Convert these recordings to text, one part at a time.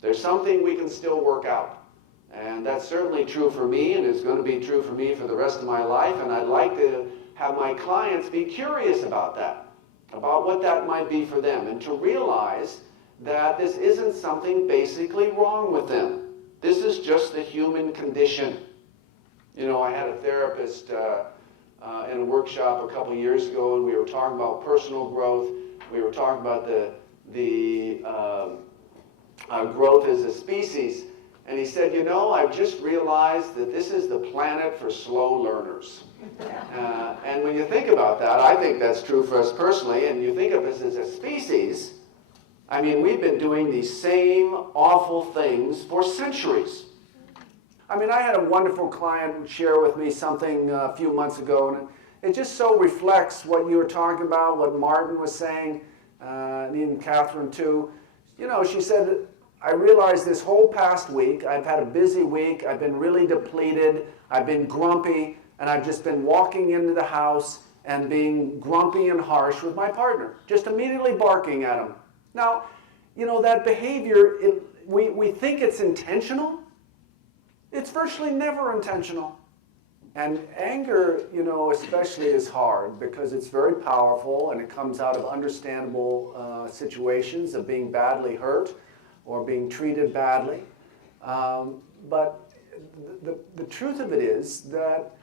There's something we can still work out. And that's certainly true for me, and it's going to be true for me for the rest of my life. And I'd like to have my clients be curious about that, about what that might be for them, and to realize that this isn't something basically wrong with them. This is just the human condition. You know, I had a therapist in a workshop a couple years ago, and we were talking about personal growth. We were talking about the growth as a species. And he said, you know, I've just realized that this is the planet for slow learners. And when you think about that, I think that's true for us personally, and you think of us as a species, I mean, we've been doing these same awful things for centuries. I mean, I had a wonderful client share with me something a few months ago, and it just so reflects what you were talking about, what Martin was saying, and even Catherine too. You know, she said, I realized this whole past week, I've had a busy week, I've been really depleted, I've been grumpy, and I've just been walking into the house and being grumpy and harsh with my partner, just immediately barking at him. Now, you know, that behavior, we think it's intentional. It's virtually never intentional. And anger, you know, especially is hard because it's very powerful and it comes out of understandable situations of being badly hurt or being treated badly. But the truth of it is that,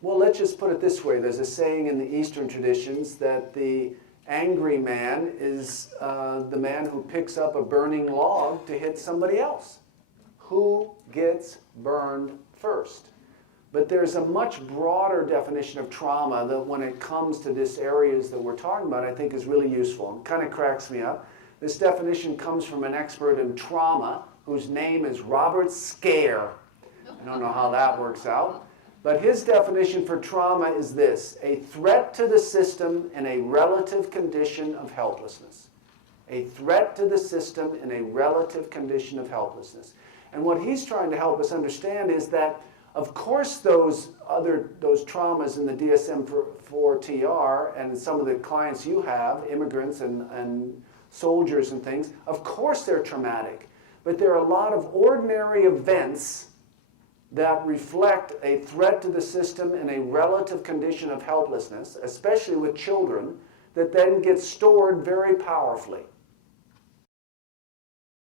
well, let's just put it this way. There's a saying in the Eastern traditions that the angry man is the man who picks up a burning log to hit somebody else. Who gets burned first? But there's a much broader definition of trauma that when it comes to these areas that we're talking about, I think is really useful. It kind of cracks me up. This definition comes from an expert in trauma whose name is Robert Scare. I don't know how that works out. But his definition for trauma is this: a threat to the system in a relative condition of helplessness. A threat to the system in a relative condition of helplessness. And what he's trying to help us understand is that, of course, those traumas in the DSM-4 TR and some of the clients you have, immigrants and soldiers and things, of course they're traumatic. But there are a lot of ordinary events that reflect a threat to the system in a relative condition of helplessness, especially with children, that then get stored very powerfully.